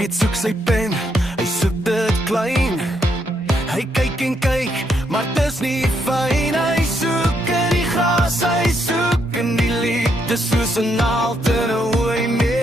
Piet soek sy pen, hy soek dit klein. Hy kyk en kyk, maar dis nie fyn. Hy soek in die gras, hy soek in die liefde, soos 'n naald in 'n hooi meer.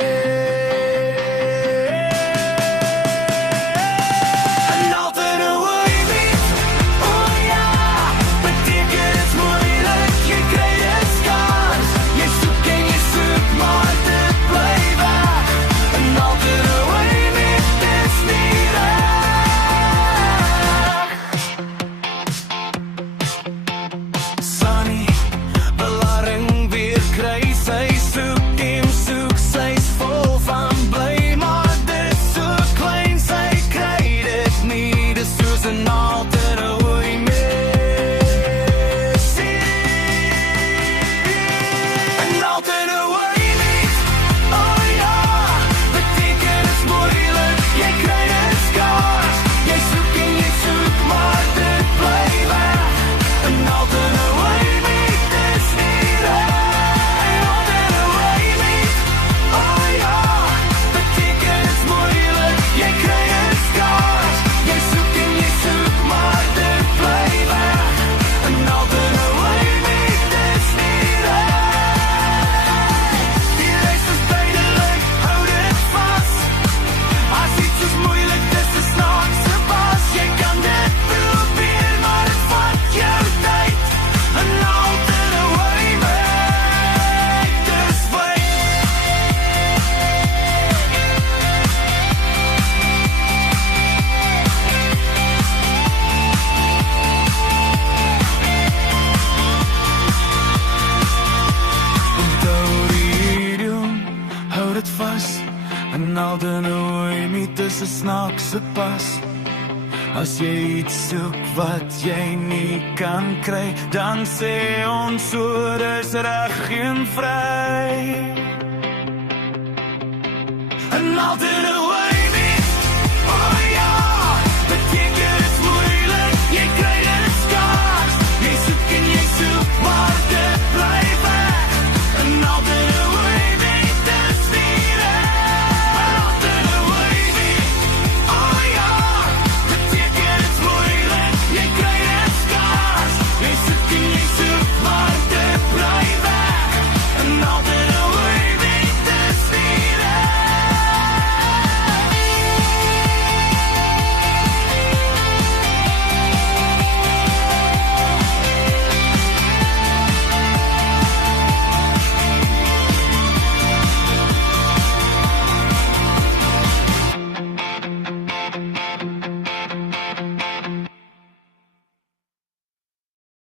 As jy iets soek wat jy nie kan kry, dan sê ons so, dis reg en vry. And all the way